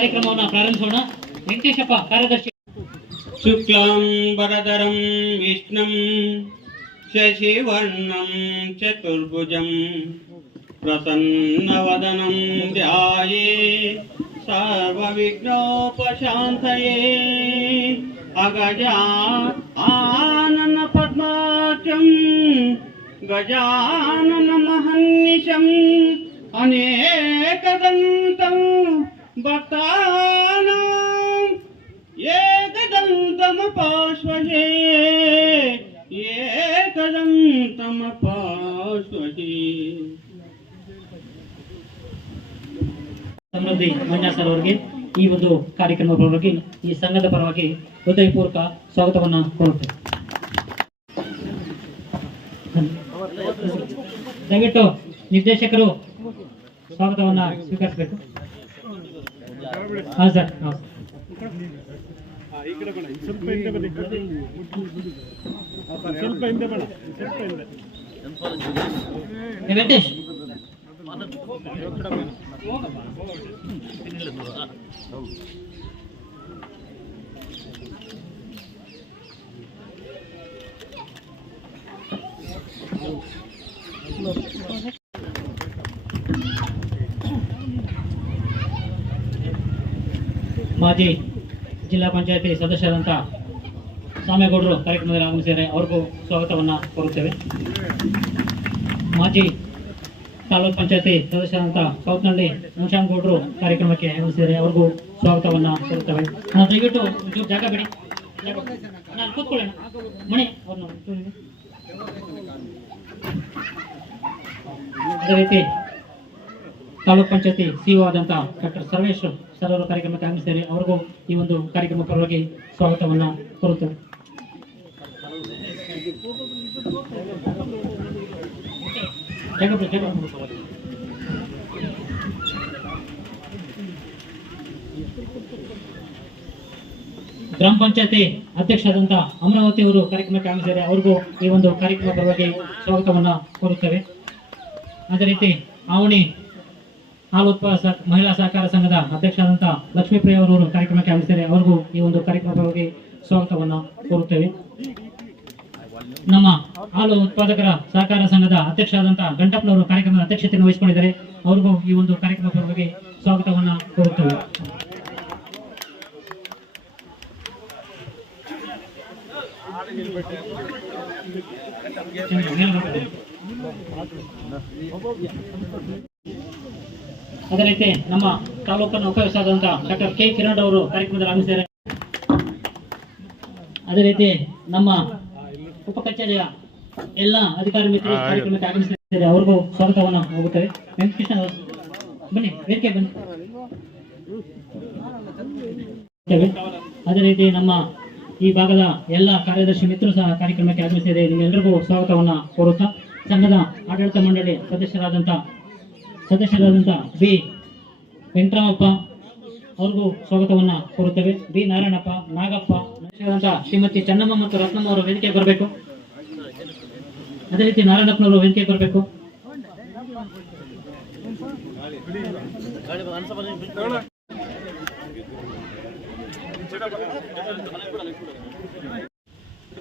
ಕಾರ್ಯಕ್ರಮವನ್ನು ಪ್ರಾರಂಭಿಸೋಣ ವೆಂಕಟೇಶಪ್ಪ ಕಾರ್ಯದರ್ಶಿ शुक्लं वरदरं विष्णुं शशिवर्णं चतुर्भुजं प्रसन्नवदनं ध्याये सर्वविघ्नोपशान्तये अगजा आननपद्माक्षं गजाननमहन्निशम् अनेकदन्तं भक्तानां एकदन्तमपाश्वहे एकदन्तमपाश्वहे ಸಮೃದ್ಧಿ ಮಂಜಾ ಸರ್ ಅವರಿಗೆ ಈ ಒಂದು ಕಾರ್ಯಕ್ರಮದ ಪರವಾಗಿ ಈ ಸಂಘದ ಪರವಾಗಿ ಹೃದಯಪೂರ್ವಕ ಸ್ವಾಗತವನ್ನ ಕೋರುತ್ತೇವೆ ದಯವಿಟ್ಟು ನಿರ್ದೇಶಕರು ಸ್ವಾಗತವನ್ನ ಸ್ವೀಕರಿಸಬೇಕು. ಹಾ ಸರ್ ವೆಂಕಟೇಶ್. ಮಾಜಿ ಜಿಲ್ಲಾ ಪಂಚಾಯತಿ ಸದಸ್ಯರಂತ ಸಾಮೇಗೌಡರು ಕಾರ್ಯಕ್ರಮದಲ್ಲಿ ಆಗಮಿಸಿದ್ದಾರೆ ಅವ್ರಿಗೂ ಸ್ವಾಗತವನ್ನ ಕೋರುತ್ತೇವೆ. ಮಾಜಿ ತಾಲೂಕ್ ಪಂಚಾಯತಿ ಸದಸ್ಯರಾದಂಥ ಸೌತ್ನಳ್ಳಿ ಮುಂಚಾಂಗೌಡರು ಕಾರ್ಯಕ್ರಮಕ್ಕೆ ಆಗಮಿಸಿದ್ದಾರೆ ಅವ್ರಿಗೂ ಸ್ವಾಗತವನ್ನ ಕೋರುತ್ತೇವೆ. ದಯವಿಟ್ಟು ಒಂಚೂರು ಜಾಗ ಬಿಡಿ. ನಾನು ಕೂತ್ಕೊಳ್ಳೋಣ. ಮಣಿ, ಅವ್ರನ್ನ. ಅದೇ ರೀತಿ ತಾಲೂಕ್ ಪಂಚಾಯತಿ ಸಿಇಒ ಆದಂತ ಡಾಕ್ಟರ್ ಸರ್ವೇಶ್ ಸರ್ ಅವರು ಕಾರ್ಯಕ್ರಮಕ್ಕೆ ಆಗಮಿಸಿದ್ದಾರೆ ಅವ್ರಿಗೂ ಈ ಒಂದು ಕಾರ್ಯಕ್ರಮ ಪರವಾಗಿ ಸ್ವಾಗತವನ್ನ ಕೋರುತ್ತೇವೆ. ಗ್ರಾಮ ಪಂಚಾಯತಿ ಅಧ್ಯಕ್ಷರಾದಂತ ಅಮರಾವತಿ ಅವರು ಕಾರ್ಯಕ್ರಮಕ್ಕೆ ಆಗಮಿಸಿದ್ದಾರೆ ಅವ್ರಿಗೂ ಈ ಒಂದು ಕಾರ್ಯಕ್ರಮ ಪರವಾಗಿ ಸ್ವಾಗತವನ್ನ ಕೋರುತ್ತೇವೆ ಅದೇ ರೀತಿ ಆವಣಿ ಹಾಲು ಉತ್ಪಾದಕ ಮಹಿಳಾ ಸಹಕಾರ ಸಂಘದ ಅಧ್ಯಕ್ಷರಾದಂಥ ಲಕ್ಷ್ಮೀಪ್ರಿಯ ಅವರು ಕಾರ್ಯಕ್ರಮಕ್ಕೆ ಆಗಮಿಸಿದ್ದಾರೆ ಅವರಿಗೂ ಈ ಒಂದು ಕಾರ್ಯಕ್ರಮ ಪರವಾಗಿ ಸ್ವಾಗತವನ್ನು ಕೋರುತ್ತೇವೆ. ನಮ್ಮ ಹಾಲು ಉತ್ಪಾದಕರ ಸಹಕಾರ ಸಂಘದ ಅಧ್ಯಕ್ಷರಾದಂಥ ಗಂಟಪ್ಪನವರು ಕಾರ್ಯಕ್ರಮದ ಅಧ್ಯಕ್ಷತೆಯನ್ನು ವಹಿಸಿಕೊಂಡಿದ್ದಾರೆ. ಅವ್ರಿಗೂ ಈ ಒಂದು ಕಾರ್ಯಕ್ರಮ ಬಗ್ಗೆ ಸ್ವಾಗತವನ್ನು ಕೋರುತ್ತೇವೆ. ಅದೇ ರೀತಿ ನಮ್ಮ ತಾಲೂಕನ್ನು ಉಪಯೋಗಿಸಾದಂತ ಡಾಕ್ಟರ್ ಕೆ ಕಿರಣ್ ಅವರು ಕಾರ್ಯಕ್ರಮದಲ್ಲಿ ಆಗಮಿಸಿದ್ದಾರೆ ಅದೇ ರೀತಿ ನಮ್ಮ ಉಪ ಕಚೇರಿಯ ಎಲ್ಲ ಅಧಿಕಾರಿ ಮಿತ್ರರು ಕಾರ್ಯಕ್ರಮಕ್ಕೆ ಆಗಮಿಸಿದ್ದಾರೆ. ಅವ್ರಿಗೂ ಸ್ವಾಗತವನ್ನು ಹೋಗುತ್ತೇವೆ. ವೆಂಕಟಕೃಷ್ಣ ಅವರು ಬನ್ನಿ ವೇದಿಕೆ ಬನ್ನಿ. ಅದೇ ರೀತಿ ನಮ್ಮ ಈ ಭಾಗದ ಎಲ್ಲ ಕಾರ್ಯದರ್ಶಿ ಮಿತ್ರರು ಸಹ ಕಾರ್ಯಕ್ರಮಕ್ಕೆ ಆಗಮಿಸಿದೆ ನಿಮ್ಮೆಲ್ಲರಿಗೂ ಸ್ವಾಗತವನ್ನು ಕೋರುತ್ತಾ ಸಂಘದ ಆಡಳಿತ ಮಂಡಳಿ ಸದಸ್ಯರಾದಂಥ ಸದಸ್ಯರಾದಂಥ ಬಿ ವೆಂಕಟರಾಮಪ್ಪ ಅವ್ರಿಗೂ ಸ್ವಾಗತವನ್ನ ಕೋರುತ್ತೇವೆ. ಬಿ ನಾರಾಯಣಪ್ಪ, ನಾಗಪ್ಪ ಶ್ರೀಮತಿ ಚೆನ್ನಮ್ಮ ಮತ್ತು ರತ್ನಮ್ಮ ಅವರು ವೇದಿಕೆ ಬರಬೇಕು. ಅದೇ ರೀತಿ ನಾರಾಯಣಪ್ಪನವರು ವೇದಿಕೆ ಬರಬೇಕು.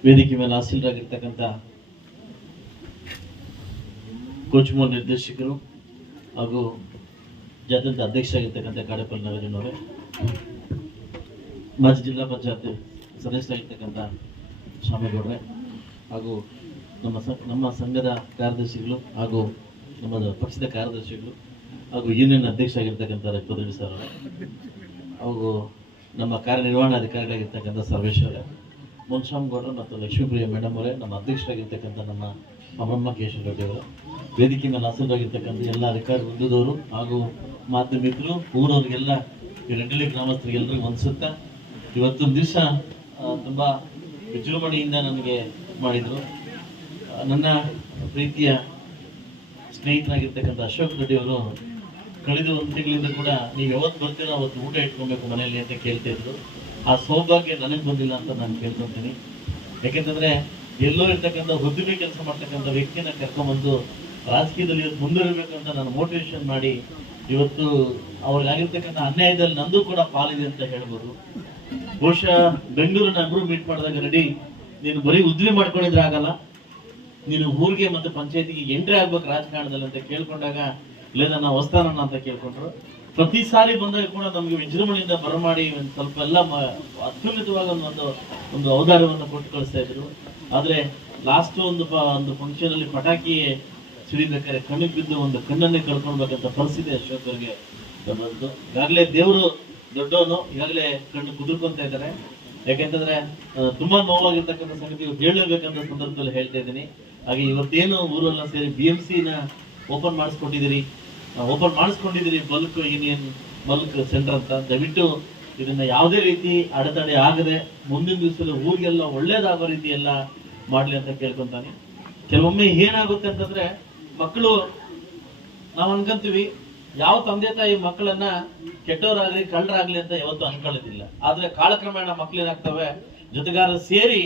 ವೇದಿಕೆ ಮೇಲೆ ಹಾಸೀಲರಾಗಿರ್ತಕ್ಕಂಥ ಕೋಚ್ಮೋ ನಿರ್ದೇಶಕರು ಹಾಗೂ ಜಾತ್ಯಂತ ಅಧ್ಯಕ್ಷರಾಗಿರ್ತಕ್ಕಂಥ ಕಾಡೇಪಲ್ಲಿ ನಾಗರಾಜನವರೇ ಮಾಜಿ ಜಿಲ್ಲಾ ಪಂಚಾಯತ್ ಸದಸ್ಯರಾಗಿರ್ತಕ್ಕಂಥ ಸ್ವಾಮಿಗೌಡ್ರೆ ಹಾಗೂ ನಮ್ಮ ಸ, ನಮ್ಮ ಸಂಘದ ಕಾರ್ಯದರ್ಶಿಗಳು ಹಾಗೂ ನಮ್ಮ ಪಕ್ಷದ ಕಾರ್ಯದರ್ಶಿಗಳು ಹಾಗೂ ಯೂನಿಯನ್ ಅಧ್ಯಕ್ಷ ಆಗಿರ್ತಕ್ಕಂಥ ರಕ್ತದಳ್ಳಿ ಸರ್ ಹಾಗೂ ನಮ್ಮ ಕಾರ್ಯನಿರ್ವಹಣಾಧಿಕಾರಿಗಳಾಗಿರ್ತಕ್ಕಂಥ ಸರ್ವೇಶ್ ಅವರೇ ಮುನ್ಸ್ವಾಮಿ ಗೌಡರು ಮತ್ತು ಲಕ್ಷ್ಮೀಪ್ರಿಯ ಮೇಡಮ್ ಅವರೇ, ನಮ್ಮ ಅಧ್ಯಕ್ಷರಾಗಿರ್ತಕ್ಕಂಥ ನಮ್ಮ ಅಮ್ಮಮ್ಮ ಕೇಶವ ರೆಡ್ಡಿ ಅವರು, ವೇದಿಕೆ ಮೇಲೆ ಆಸೀನರಾಗಿರ್ತಕ್ಕಂಥ ಎಲ್ಲ ಅಧಿಕಾರಿ ವೃಂದದವರು ಹಾಗೂ ಮಾಧ್ಯಮಿಕರು ಊರವ್ರಿಗೆಲ್ಲ, ಈ ರೆಡ್ಡಳ್ಳಿ ಗ್ರಾಮಸ್ಥರಿಗೆಲ್ಲರಿಗೂ ಅನ್ಸುತ್ತಾ ಇವತ್ತೊಂದು ದಿವಸ ತುಂಬ ವಿಜೃಂಭಣೆಯಿಂದ ನನಗೆ ಮಾಡಿದರು. ನನ್ನ ಪ್ರೀತಿಯ ಸ್ನೇಹಿತರಾಗಿರ್ತಕ್ಕಂಥ ಅಶೋಕ್ ರೆಡ್ಡಿ ಅವರು, ಕಳೆದ ಒಂದು ತಿಂಗಳಿಂದ ಕೂಡ ನೀವು ಯಾವತ್ತು ಬರ್ತೀರೋ ಅವತ್ತು ಊಟ ಇಟ್ಕೊಬೇಕು ಮನೆಯಲ್ಲಿ ಅಂತ ಕೇಳ್ತಿದ್ರು ಆ ಸೌಭಾಗ್ಯ ನನಗೆ ಬಂದಿಲ್ಲ ಅಂತ ನಾನು ಕೇಳ್ಕೊತೀನಿ. ಯಾಕೆಂತಂದ್ರೆ ಎಲ್ಲೋ ಇರ್ತಕ್ಕಂಥ ಉದ್ದಿಮೆ ಕೆಲಸ ಮಾಡ್ತಕ್ಕಂಥ ವ್ಯಕ್ತಿನ ಕರ್ಕೊಂಡ್ಬಂದು ರಾಜಕೀಯದಲ್ಲಿ ಇವತ್ತು ಮುಂದುವರಿಬೇಕಂತ ನಾನು ಮೋಟಿವೇಶನ್ ಮಾಡಿ ಇವತ್ತು ಅವ್ರಿಗಾಗಿರ್ತಕ್ಕಂಥ ಅನ್ಯಾಯದಲ್ಲಿ ನಂದು ಕೂಡ ಪಾಲಿದೆ ಅಂತ ಹೇಳ್ಬೋದು. ಬಹುಶಃ ಬೆಂಗಳೂರಿನ ಇಬ್ರು ಮೀಟ್ ಮಾಡಿದಾಗ ರೆಡಿ ನೀನು ಬರೀ ಉದ್ದಿಮೆ ಮಾಡ್ಕೊಂಡಿದ್ರೆ ಆಗಲ್ಲ. ನೀನು ಊರಿಗೆ ಮತ್ತು ಪಂಚಾಯತಿಗೆ ಎಂಟ್ರಿ ಆಗ್ಬೇಕು ರಾಜಕಾರಣದಲ್ಲಿ ಅಂತ ಕೇಳ್ಕೊಂಡಾಗ, ಇಲ್ಲ ನಾನು ಹೊಸ್ತಾನಣ್ಣ ಅಂತ ಕೇಳ್ಕೊಂಡ್ರು. ಪ್ರತಿ ಸಾರಿ ಬಂದಾಗ ಕೂಡ ನಮಗೆ ವಿಜೃಂಭಣೆಯಿಂದ ಬರಮಾಡಿ ಒಂದು ಸ್ವಲ್ಪ ಎಲ್ಲ ಅತ್ಯುನ್ನತವಾದ ಒಂದು ಒಂದು ಔದಾರ್ಯವನ್ನು ಕೊಟ್ಟು ಕಳಿಸ್ತಾ ಇದ್ರು. ಆದ್ರೆ ಲಾಸ್ಟ್ ಒಂದು ಒಂದು ಫಂಕ್ಷನ್ ಅಲ್ಲಿ ಪಟಾಕಿ ಸಿಡಿಬೇಕಾದ್ರೆ ಕಣ್ಣಿಗೆ ಬಿದ್ದು ಒಂದು ಕಣ್ಣನ್ನೇ ಕಳ್ಕೊಳ್ಬೇಕಂತ ಪರಿಸ್ಥಿತಿ ಅಶೋಕ್ ಅವರಿಗೆ ಬಂದದ್ದು. ಈಗಾಗಲೇ ದೇವರು ದೊಡ್ಡವನು, ಈಗಾಗಲೇ ಕಣ್ಣು ಕುದುರ್ಕೊಂತ ಇದ್ದಾರೆ. ಯಾಕೆಂತಂದ್ರೆ ತುಂಬಾ ನೋವಾಗಿರ್ತಕ್ಕಂಥ ಸಂಗತಿ ಹೇಳಲೇಬೇಕಂತ ಸಂದರ್ಭದಲ್ಲಿ ಹೇಳ್ತಾ ಇದ್ದೀನಿ. ಹಾಗೆ ಇವತ್ತೇನು ಊರೆಲ್ಲ ಸೇರಿ ಬಿ ಎಂ ನ ಓಪನ್ ಮಾಡಿಸ್ಕೊಟ್ಟಿದ್ದೀರಿ. ಓಪನ್ ಮಾಡಿಸ್ಕೊಂಡಿದ್ದೀರಿ, ಬಲ್ಕ್ ಯೂನಿಯನ್ ಬಲ್ಕ್ ಸೆಂಟರ್ ಅಂತ. ದಯವಿಟ್ಟು ಇದನ್ನ ಯಾವುದೇ ರೀತಿ ಅಡೆತಡೆ ಆಗದೆ ಮುಂದಿನ ದಿವಸದ ಊರಿಗೆಲ್ಲ ಒಳ್ಳೇದಾಗೋ ರೀತಿ ಎಲ್ಲ ಮಾಡ್ಲಿ ಅಂತ ಕೇಳ್ಕೊಂತಾನೆ. ಕೆಲವೊಮ್ಮೆ ಏನಾಗುತ್ತೆ ಅಂತಂದ್ರೆ, ಮಕ್ಕಳು, ನಾವು ಅನ್ಕೊಂತೀವಿ, ಯಾವ ತಂದೆ ತಾಯಿ ಮಕ್ಕಳನ್ನ ಕೆಟ್ಟವರಾಗ್ಲಿ, ಕಳ್ಳರಾಗ್ಲಿ ಅಂತ ಯಾವತ್ತೂ ಅನ್ಕೊಳ್ಳೋದಿಲ್ಲ. ಆದ್ರೆ ಕಾಲಕ್ರಮೇಣ ಮಕ್ಕಳೇನಾಗ್ತವೆ ಜೊತೆಗಾರರು ಸೇರಿ,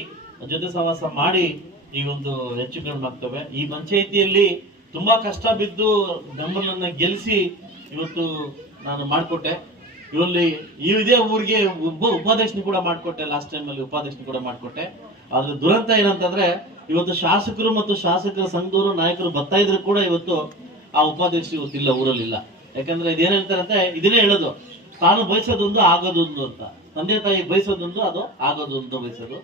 ಜೊತೆ ಸಹವಾಸ ಮಾಡಿ ಈ ಒಂದು ಹೆಚ್ಚು ಕಡಿಮೆ ಆಗ್ತವೆ. ಈ ಪಂಚಾಯಿತಿಯಲ್ಲಿ ತುಂಬಾ ಕಷ್ಟ ಬಿದ್ದು ನಮ್ಮನ್ನ ಗೆಲ್ಲಿಸಿ ಇವತ್ತು ನಾನು ಮಾಡಿಕೊಟ್ಟೆ. ಇವರಲ್ಲಿ ಇದೇ ಊರಿಗೆ ಒಬ್ಬ ಉಪಾಧ್ಯಕ್ಷನ ಕೂಡ ಮಾಡಿಕೊಟ್ಟೆ ಲಾಸ್ಟ್ ಟೈಮ್ ಅಲ್ಲಿ ಉಪಾಧ್ಯಕ್ಷನ ಕೂಡ ಮಾಡಿಕೊಟ್ಟೆ. ಆದ್ರೆ ದುರಂತ ಏನಂತಂದ್ರೆ ಇವತ್ತು ಶಾಸಕರು ಮತ್ತು ಶಾಸಕರ ಸಂಘದವರು ನಾಯಕರು ಬರ್ತಾ ಇದ್ರು ಕೂಡ ಇವತ್ತು ಆ ಉಪಾಧ್ಯಕ್ಷ ಇವತ್ತಿಲ್ಲ ಊರಲ್ಲಿಲ್ಲ ಯಾಕಂದ್ರೆ ಇದೇನ್ ಹೇಳ್ತಾರಂತೆ, ಇದನ್ನೇ ಹೇಳೋದು, ತಾನು ಬಯಸೋದೊಂದು ಆಗೋದೊಂದು ಅಂತ. ತಂದೆ ತಾಯಿ ಬಯಸೋದೊಂದು, ಅದು ಆಗೋದೊಂದು ಬಯಸೋದು.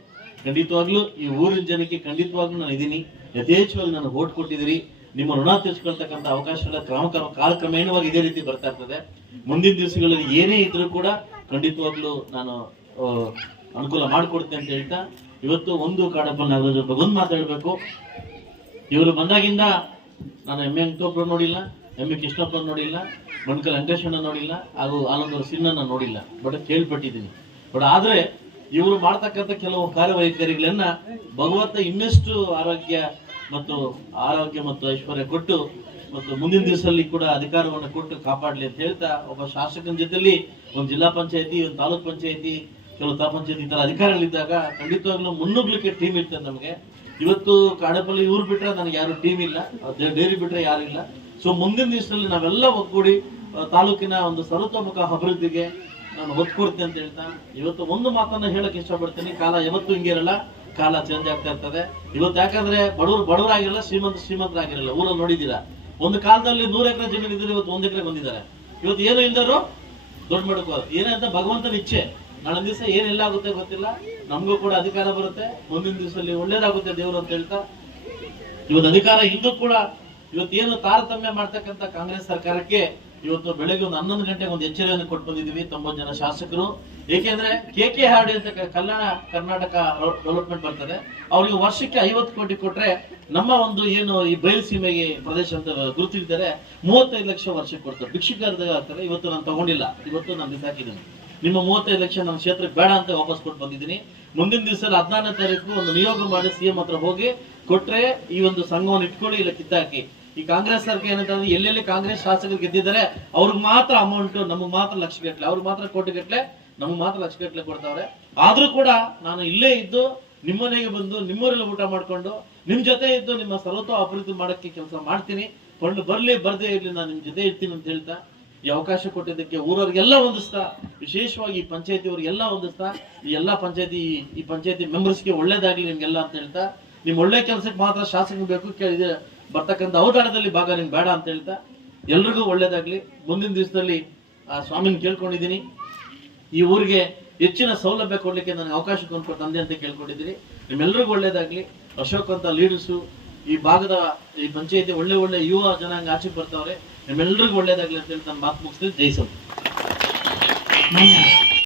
ಖಂಡಿತವಾಗ್ಲೂ ಈ ಊರಿನ ಜನಕ್ಕೆ ಖಂಡಿತವಾಗ್ಲೂ ನಾನು ಇದೀನಿ. ಯಥೇಚ್ಛವಾಗಿ ನಾನು ಓಟ್ ಕೊಟ್ಟಿದ್ದೀರಿ. ನಿಮ್ಮ ಋಣ ತೀರ್ಸ್ಕೊಳ್ತಕ್ಕಂಥ ಅವಕಾಶಗಳ ಕ್ರಮ ಕ್ರಮ- ಕಾಲಕ್ರಮೇಣವಾಗಿ ಇದೇ ರೀತಿ ಬರ್ತಾ ಇರ್ತದೆ. ಮುಂದಿನ ದಿವಸಗಳಲ್ಲಿ ಏನೇ ಇದ್ರೂ ಕೂಡ ಖಂಡಿತವಾಗ್ಲೂ ನಾನು ಅನುಕೂಲ ಮಾಡಿಕೊಡ್ತೇನೆ ಅಂತ ಹೇಳ್ತಾ ಇವತ್ತು ಒಂದು ಕಾಡಪ್ಪ ನಾಗರಾಜ್ ಮಾತಾಡ್ಬೇಕು. ಇವರು ಬಂದಾಗಿಂದ ನಾನು ಎಂ ಎ ಅಂಕೋಪ್ರ ನೋಡಿಲ್ಲ ಎಂ ಎ ಕೃಷ್ಣಪ್ಪ ನೋಡಿಲ್ಲ, ಮಣ್ಕಲ್ ವೆಂಕಟೇಶಣ್ಣ ನೋಡಿಲ್ಲ, ಹಾಗೂ ಆನಂದರ ಸಿನ್ನನ್ನ ನೋಡಿಲ್ಲ. ಬಟ್ ಕೇಳ್ಪಟ್ಟಿದ್ದೀನಿ. ಬಟ್ ಆದ್ರೆ ಇವರು ಮಾಡ್ತಕ್ಕಂಥ ಕೆಲವು ಕಾರ್ಯವೈಖರಿಗಳನ್ನ ಭಗವಂತ ಇನ್ನಷ್ಟು ಆರೋಗ್ಯ ಮತ್ತು ಆರೋಗ್ಯ ಮತ್ತು ಐಶ್ವರ್ಯ ಕೊಟ್ಟು ಮತ್ತು ಮುಂದಿನ ದಿವಸದಲ್ಲಿ ಕೂಡ ಅಧಿಕಾರವನ್ನು ಕೊಟ್ಟು ಕಾಪಾಡಲಿ ಅಂತ ಹೇಳ್ತಾ ಒಬ್ಬ ಶಾಸಕನ ಜೊತೆಲಿ ಒಂದು ಜಿಲ್ಲಾ ಪಂಚಾಯತಿ, ಒಂದು ತಾಲೂಕ್ ಪಂಚಾಯತಿ, ಕೆಲವು ತಾ ಪಂಚಾಯತಿ ತರ ಅಧಿಕಾರಿಗಳಿದ್ದಾಗ ಖಂಡಿತವಾಗ್ಲೂ ಮುನ್ನುಗ್ಲಿಕ್ಕೆ ಟೀಮ್ ಇರ್ತದೆ ನಮಗೆ. ಇವತ್ತು ಕಾಡಪಲ್ಲಿ ಊರು ಬಿಟ್ರೆ ನನಗೆ ಯಾರು ಟೀಮ್ ಇಲ್ಲ ಡೈರಿ ಬಿಟ್ರೆ ಯಾರು ಇಲ್ಲ. ಸೊ ಮುಂದಿನ ದಿವಸದಲ್ಲಿ ನಾವೆಲ್ಲ ಒಗ್ಗೂಡಿ ತಾಲೂಕಿನ ಒಂದು ಸರ್ವತೋಮುಖ ಅಭಿವೃದ್ಧಿಗೆ ನಾನು ಒತ್ತು ಅಂತ ಹೇಳ್ತಾ, ಇವತ್ತು ಒಂದು ಮಾತನ್ನ ಹೇಳಕ್ ಇಷ್ಟಪಡ್ತೀನಿ. ಕಾಲ ಯಾವತ್ತು ಹಿಂಗಿರಲ್ಲ ಕಾಲ ಚೇಂಜ್ ಆಗ್ತಾ ಇರ್ತದೆ. ಇವತ್ತು ಯಾಕಂದ್ರೆ ಬಡವರು ಬಡವರಾಗಿರಲ್ಲ, ಶ್ರೀಮಂತ ಶ್ರೀಮಂತರಾಗಿರಲ್ಲ. ಊರಲ್ಲಿ ನೋಡಿದ್ದೀರಾ? ಒಂದು ಕಾಲದಲ್ಲಿ ನೂರ ಎಕರೆ ಜಮೀನು ಇದ್ರೆ ಇವತ್ತು ಒಂದ್ ಎಕರೆ ಬಂದಿದ್ದಾರೆ. ಇವತ್ತು ಏನು ಇಲ್ದರು ದೊಡ್ಡ ಮಾಡ್ಕೋದು ಏನೇ ಅಂತ ಭಗವಂತನ ಇಚ್ಛೆ. ನಾಳೆ ದಿವಸ ಏನೆಲ್ಲ ಆಗುತ್ತೆ ಗೊತ್ತಿಲ್ಲ. ನಮಗೂ ಕೂಡ ಅಧಿಕಾರ ಬರುತ್ತೆ. ಮುಂದಿನ ದಿವಸದಲ್ಲಿ ಒಳ್ಳೇದಾಗುತ್ತೆ ದೇವರು ಅಂತ ಹೇಳ್ತಾ. ಇವತ್ತು ಅಧಿಕಾರ ಇದ್ದು ಕೂಡ ಇವತ್ತು ಏನು ತಾರತಮ್ಯ ಮಾಡ್ತಕ್ಕಂಥ ಕಾಂಗ್ರೆಸ್ ಸರ್ಕಾರಕ್ಕೆ ಇವತ್ತು ಬೆಳಗ್ಗೆ ಒಂದು ಹನ್ನೊಂದು ಗಂಟೆಗೆ ಒಂದು ಎಚ್ಚರಿಕೆಯನ್ನು ಕೊಟ್ಟು ಬಂದಿದ್ದೀವಿ. ತೊಂಬತ್ತು ಜನ ಶಾಸಕರು. ಏಕೆಂದ್ರೆ ಕೆ ಕೆ ಹಾರ್ಡಿ ಅಂತ ಕಲ್ಯಾಣ ಕರ್ನಾಟಕ ಡೆವಲಪ್ಮೆಂಟ್ ಬರ್ತದೆ. ಅವರಿಗೆ ವರ್ಷಕ್ಕೆ ಐವತ್ತು ಕೋಟಿ ಕೊಟ್ರೆ ನಮ್ಮ ಒಂದು ಏನು ಈ ಬಯಲು ಸೀಮೆಗೆ ಪ್ರದೇಶ ಅಂತ ಗುರುತಿದ್ದಾರೆ ಮೂವತ್ತೈದು ಲಕ್ಷ ವರ್ಷಕ್ಕೆ ಕೊಡ್ತಾರೆ. ಭಿಕ್ಷುಕರ್ದಾಗ ಆಗ್ತಾರೆ. ಇವತ್ತು ನಾನು ತಗೊಂಡಿಲ್ಲ. ಇವತ್ತು ನಾನು ಬಿಸಾಕಿದ್ದೀನಿ ನಿಮ್ಮ ಮೂವತ್ತೈದು ಲಕ್ಷ ನಮ್ಮ ಕ್ಷೇತ್ರಕ್ಕೆ ಬೇಡ ಅಂತ ವಾಪಸ್ ಕೊಟ್ಟು ಬಂದಿದ್ದೀನಿ. ಮುಂದಿನ ದಿವಸ ಹದಿನಾರನೇ ತಾರೀಕು ಒಂದು ನಿಯೋಗ ಮಾಡಿ ಸಿಎಂ ಹತ್ರ ಹೋಗಿ ಕೊಟ್ರೆ ಈ ಒಂದು ಸಂಘವನ್ನು ಇಟ್ಕೊಳ್ಳಿ, ಇಲ್ಲ ಕಿತ್ತಾಕಿ. ಈ ಕಾಂಗ್ರೆಸ್ ಸರ್ಕಾರ ಏನಂತಂದ್ರೆ ಎಲ್ಲೆಲ್ಲಿ ಕಾಂಗ್ರೆಸ್ ಶಾಸಕರು ಗೆದ್ದಿದ್ದಾರೆ, ಅವ್ರಿಗೆ ಮಾತ್ರ ಅಮೌಂಟ್ ನಮಗೆ ಮಾತ್ರ ಲಕ್ಷ ಗಟ್ಟಲೆ ಅವ್ರಿಗೆ ಮಾತ್ರ ಕೋಟಿ ಗಟ್ಟಲೆ ನಮಗೆ ಮಾತ್ರ ಗಟ್ಟಲೆ ಕೊಡ್ತಾವ್ರೆ. ಆದ್ರೂ ಕೂಡ ನಾನು ಇಲ್ಲೇ ಇದ್ದು ನಿಮ್ಮನೆಗೆ ಬಂದು ನಿಮ್ಮೂರಲ್ಲಿ ಊಟ ಮಾಡ್ಕೊಂಡು ನಿಮ್ ಜೊತೆ ಇದ್ದು ನಿಮ್ಮ ಸರ್ವತೋ ಅಭಿವೃದ್ಧಿ ಮಾಡಕ್ಕೆ ಕೆಲಸ ಮಾಡ್ತೀನಿ. ಕೊಂಡು ಬರ್ಲಿ, ಬರ್ದೇ ಇರ್ಲಿ, ನಾನು ನಿಮ್ ಜೊತೆ ಇರ್ತೀನಿ ಅಂತ ಹೇಳ್ತಾ ಈ ಅವಕಾಶ ಕೊಟ್ಟಿದ್ದಕ್ಕೆ ಊರವ್ರಿಗೆಲ್ಲ ಹೊಂದಿಸ್ತಾ ವಿಶೇಷವಾಗಿ ಈ ಪಂಚಾಯತಿ ಅವ್ರಿಗೆಲ್ಲ ಹೊಂದಿಸ್ತಾ ಈ ಎಲ್ಲಾ ಪಂಚಾಯತಿ, ಈ ಪಂಚಾಯತಿ ಮೆಂಬರ್ಸ್ಗೆ ಒಳ್ಳೇದಾಗ್ಲಿ ನಿಮ್ಗೆಲ್ಲ ಅಂತ ಹೇಳ್ತಾ, ನಿಮ್ ಒಳ್ಳೆ ಕೆಲಸಕ್ಕೆ ಮಾತ್ರ ಶಾಸಕ ಬೇಕು ಬರ್ತಕ್ಕಂಥ ಅವತಾರದಲ್ಲಿ ಭಾಗ ನಿಮ್ಗೆ ಬೇಡ ಅಂತ ಹೇಳ್ತಾ, ಎಲ್ರಿಗೂ ಒಳ್ಳೇದಾಗ್ಲಿ. ಮುಂದಿನ ದಿವಸದಲ್ಲಿ ಆ ಸ್ವಾಮಿನ ಕೇಳ್ಕೊಂಡಿದ್ದೀನಿ. ಈ ಊರಿಗೆ ಹೆಚ್ಚಿನ ಸೌಲಭ್ಯ ಕೊಡಲಿಕ್ಕೆ ನನಗೆ ಅವಕಾಶ ಕೊಂಡ್ಕೊ ತಂದೆ ಅಂತ ಕೇಳ್ಕೊಂಡಿದ್ದೀರಿ. ನಿಮ್ಮೆಲ್ಲರಿಗೂ ಒಳ್ಳೇದಾಗಲಿ. ಅಶೋಕ್ ಅಂತ ಲೀಡರ್ಸು ಈ ಭಾಗದ ಈ ಪಂಚಾಯತಿ ಒಳ್ಳೆ ಒಳ್ಳೆ ಯುವ ಜನಾಂಗ ಆಚೆ ಬರ್ತಾವ್ರೆ. ನಿಮ್ಮೆಲ್ಲರಿಗೂ ಒಳ್ಳೇದಾಗ್ಲಿ ಅಂತ ಹೇಳಿ ನಾನು ಮಾತು ಮುಗಿಸ್ತೀನಿ. ಜೈ ಸಂ ಮಾನ್ಯ